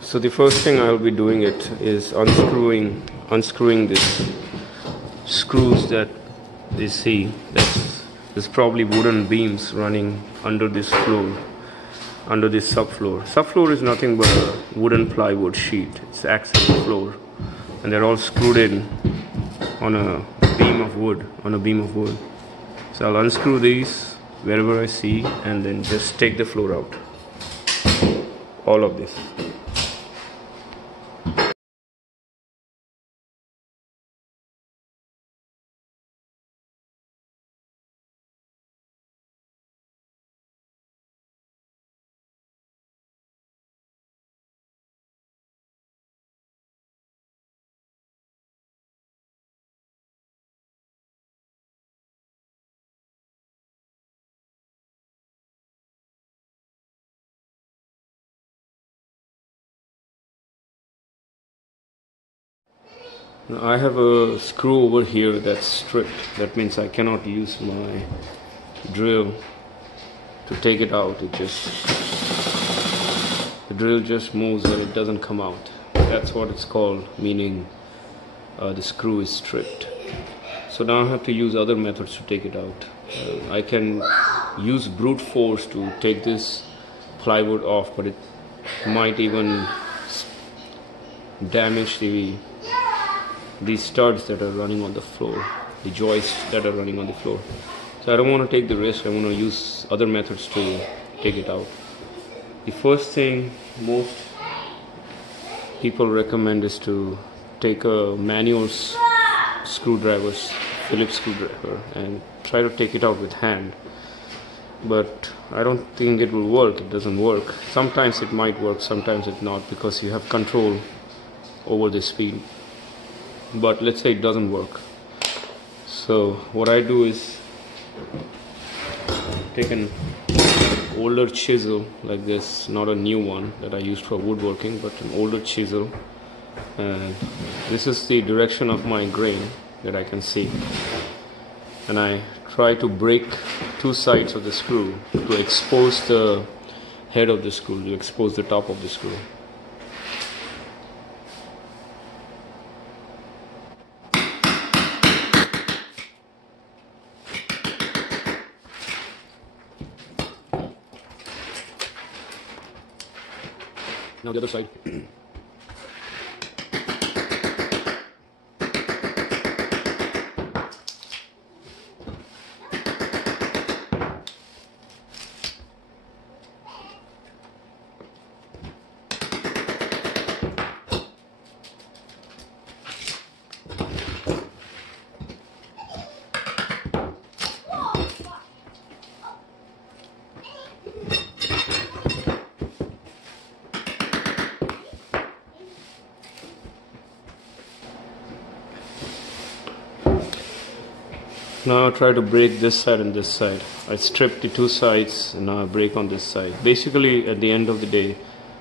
So the first thing I'll be doing it is unscrewing these screws that they see. There's probably wooden beams running under this floor, under this subfloor. Subfloor is nothing but a wooden plywood sheet. It's access floor, and they're all screwed in on a beam of wood. So I'll unscrew these wherever I see, and then just take the floor out. All of this. Now I have a screw over here that's stripped. That means I cannot use my drill to take it out. The drill just moves and it doesn't come out. That's what it's called, meaning the screw is stripped. So now I have to use other methods to take it out. I can use brute force to take this plywood off, but it might even damage these studs that are running on the floor, the joists that are running on the floor. So I don't want to take the risk. I want to use other methods to take it out. The first thing most people recommend is to take a manual screwdriver, Phillips screwdriver, and try to take it out with hand. But I don't think it will work. It doesn't work. Sometimes it might work, sometimes it not, because you have control over the speed. But let's say it doesn't work. So what I do is take an older chisel like this, not a new one that I used for woodworking, but an older chisel, and this is the direction of my grain that I can see, and I try to break two sides of the screw to expose the head of the screw, to expose the top of the screw. Now the other side. Now I try to break this side and this side. I strip the two sides and now I break on this side. Basically, at the end of the day,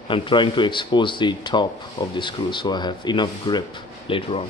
I'm trying to expose the top of the screw so I have enough grip later on.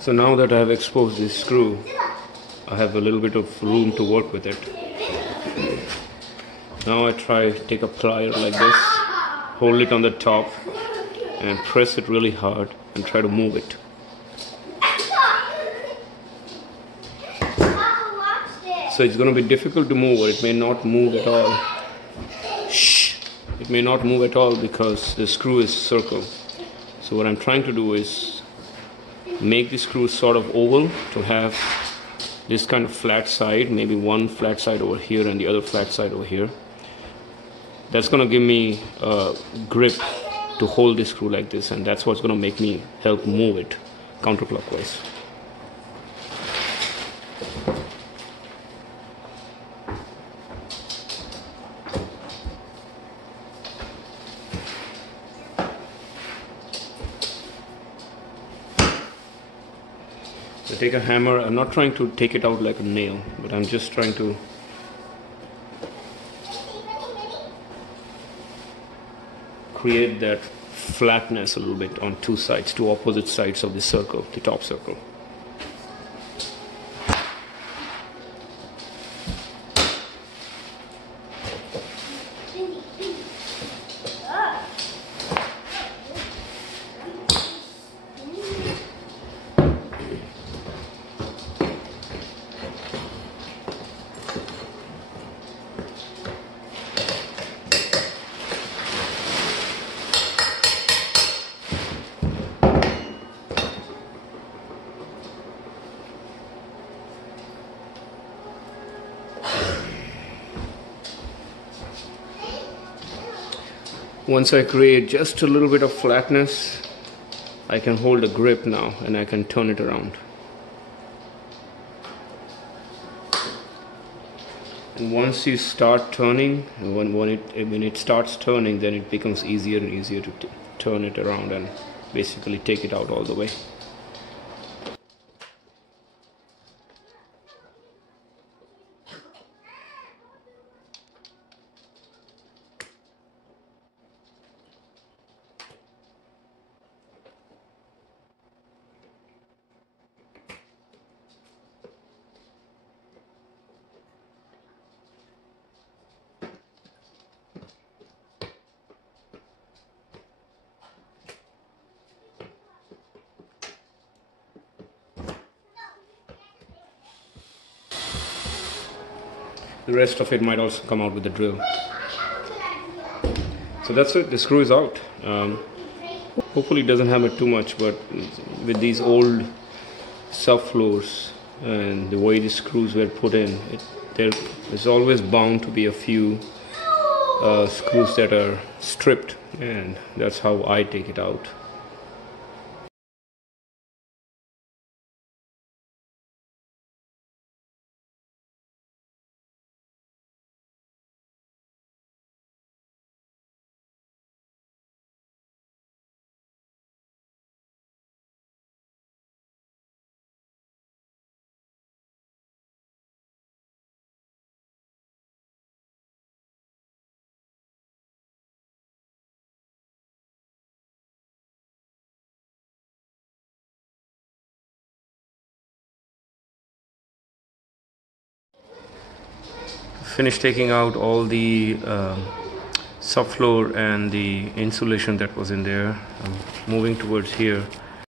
So now that I have exposed this screw, I have a little bit of room to work with it. Now I take a plier like this, hold it on the top and press it really hard and try to move it. So it's going to be difficult to move, or it may not move at all. It may not move at all because the screw is circle. So what I'm trying to do is make the screw sort of oval to have this kind of flat side, maybe one flat side over here and the other flat side over here. That's going to give me a grip to hold the screw like this, and that's what's going to make me help move it counterclockwise. I take a hammer. I'm not trying to take it out like a nail, but I'm just trying to create that flatness a little bit on two sides, two opposite sides of the circle, the top circle. Once I create just a little bit of flatness, I can hold a grip now and I can turn it around. And once you start turning, when it starts turning, then it becomes easier and easier to turn it around and basically take it out all the way. The rest of it might also come out with the drill. So that's it, the screw is out. Hopefully it doesn't hammer too much, but with these old subfloors and the way the screws were put in, there is always bound to be a few screws that are stripped, and that's how I take it out. Finished taking out all the subfloor and the insulation that was in there. I'm moving towards here.